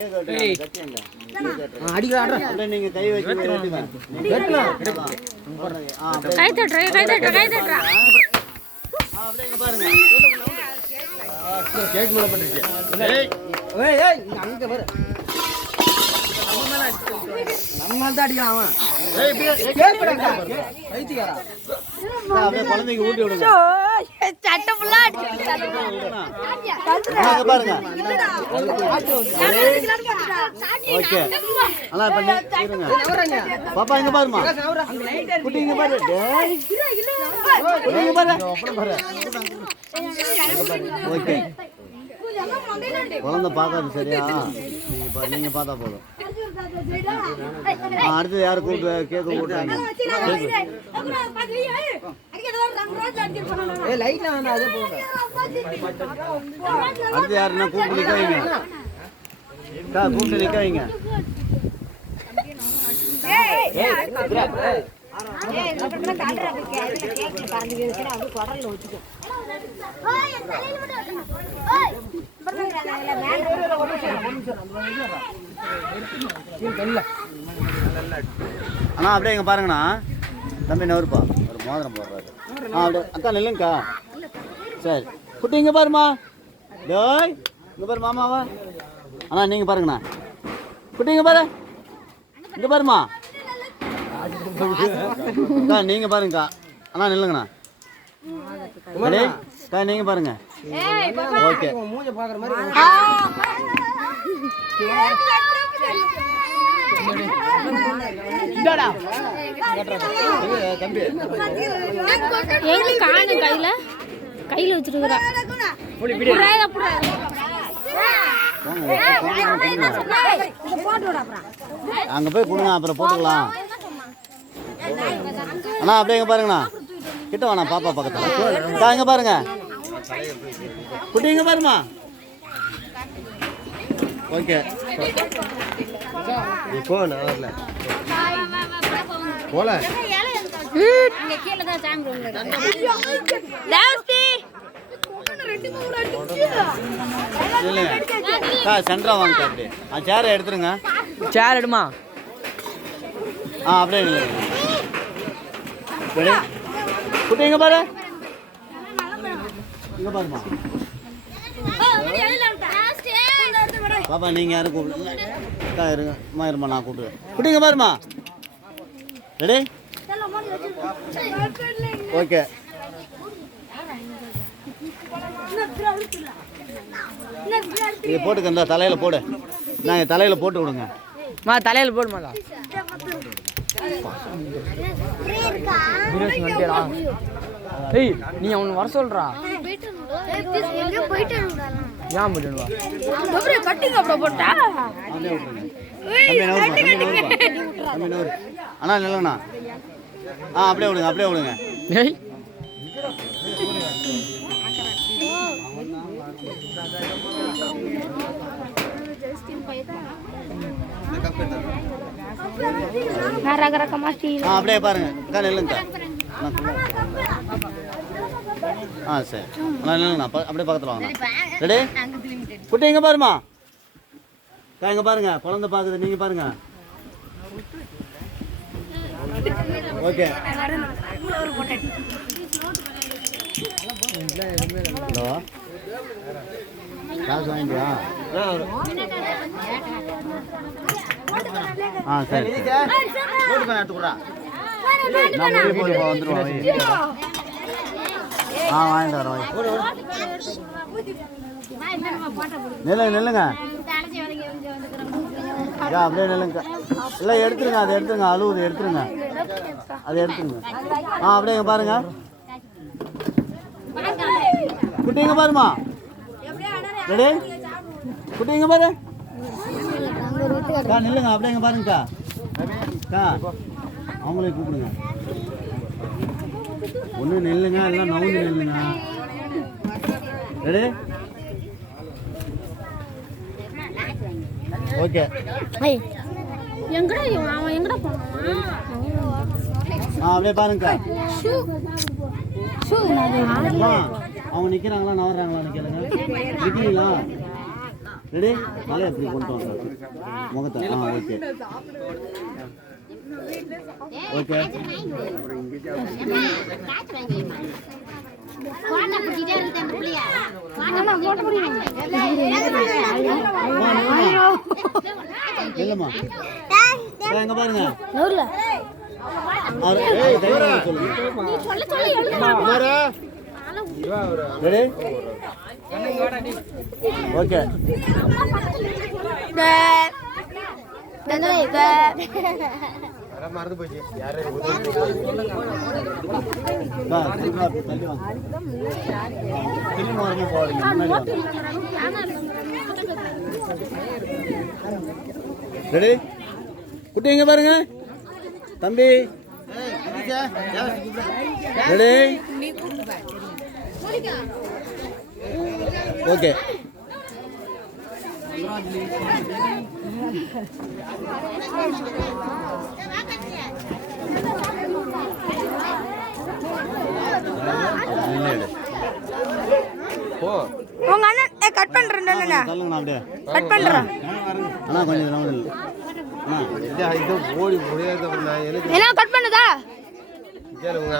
நீங்க கை வச்சு பாருங்க. கேக் மேல பண்ணிருச்சு. அங்க பாரு. நம்ம தான் அடிக்கலாம் அவன். அப்படியே குழந்தைக்கு ஊட்டி விடுங்க. சட்டை ஃபுல்லா அடிச்சிட்டாங்க பாருங்க. ஓகே. அண்ணா பண்ணி இருங்க. பாப்பா இங்க பாருமா. குட்டி இங்க பாரு. டேய். குட்டி இங்க பாரு. ஓகே. குழந்தை பார்க்காது சரியா? நீங்க பார்த்தா போதும். அடுத்து யாரு கூப்பிட்டு கேக்கு கூப்பிட்டாங்க? அடுத்து யாருன்னா கூப்பிட்டு நிக்க வைங்க. கூப்பிட்டு நிக்க வைங்க. அண்ணா அப்படியே இங்க பாருங்கண்ணா. தம்பி நவருப்பா ஒரு மோதிரம் போடுறாரு. அப்படியே அக்கா நில்லுங்கக்கா. சரி குட்டி இங்க பாருமா. டேய் இங்க பாரு மாமாவா. அண்ணா நீங்க பாருங்கண்ணா. குட்டி இங்க பாரு. இங்க பாருமா. அக்கா நீங்க பாருங்கக்கா. அண்ணா நில்லுங்கண்ணா. அக்கா நீங்க பாருங்க. ஓகே. கையில வச்சிருக்கிறா. அங்க போய் கொடுங்க அப்புறம் போட்டுக்கலாம். அண்ணா அப்படியே இங்க பாருங்கண்ணா. கிட்ட வாண்ணா பாப்பா பக்கத்துல. இங்க பாருங்க. குட்டி இங்க பாருமா. ஓகே. போல போல சென்ட்ரா வாங்க. அப்படியே சேரை எடுத்துருங்க. சேர் எடுமா. அப்படியே குட்டி இங்க பாரு. இங்க பாருமா. பாப்பா நீங்க யாரும் கூப்பிடுங்க. இருங்க இருமா நான் கூப்பிடுவேன். குட்டிங்க பாருமா. ரெடி? ஓகே. இது போட்டுக்க. இந்த தலையில போடு. நான் தலையில போட்டு விடுங்க. தலையில போடுமாடா. ஏய் நீ அவன் வர சொல்றா. ஏன் போயிட்டு அண்ணா இல்லைண்ணா. அப்படியே விடுங்க. அப்படியே விடுங்க. அப்படியே பாருங்க. இல்லைங்க. சரி இல்லைங்கண்ணா. அப்படியே பக்கத்தில் வாங்க. ரெடி? குட்டி எங்க பாருமா. எங்க பாருங்க. குழந்தை பாக்குது. நீங்க பாருங்க. ஓகே. ஹலோ காசு வாங்கிட்டியா? சரி எடுத்துக்கூடா. வந்துடுவான். வாங்கிட்டு வரேன். நில்லுங்க. அப்படியே நில்லுங்க. இல்லை எடுத்துருங்க. அதை எடுத்துருங்க. அழுவுது எடுத்துருங்க. அதை எடுத்துருங்க. அப்படியே பாருங்க. குட்டிங்க பாருமா. ரெடி? குட்டிங்க பாரு. நில்லுங்க. அப்படியே பாருங்கக்கா. அவங்களே கூப்பிடுங்க. ஒன்று நெல்லுங்க. எல்லாம் நவுந்து நெல்லுங்க. ரெடி? ஓகே. அப்படியே பாருங்கக்கா. அவங்க நிற்கிறாங்களா நவர்றாங்களா கேளுங்க. நிற்கிறீங்களா? ரெடி மலை எப்படி கொண்டு வாங்க முகத்தை ஓகே ஓகே இல்லைம்மா எங்க பாருங்க ரெடி ஓகே மறந்து போச்சு யாரு ரெடி குட்டி எங்க பாருங்க தம்பி ரெடி ஓகே உங்க அண்ணன் கட் பண்றேன் அப்படியே கட் பண்றேன் அண்ணா கொஞ்சம் ரவுண்ட் அண்ணா ஓடி முடியாது என்ன கட் பண்ணுதா கேளுங்க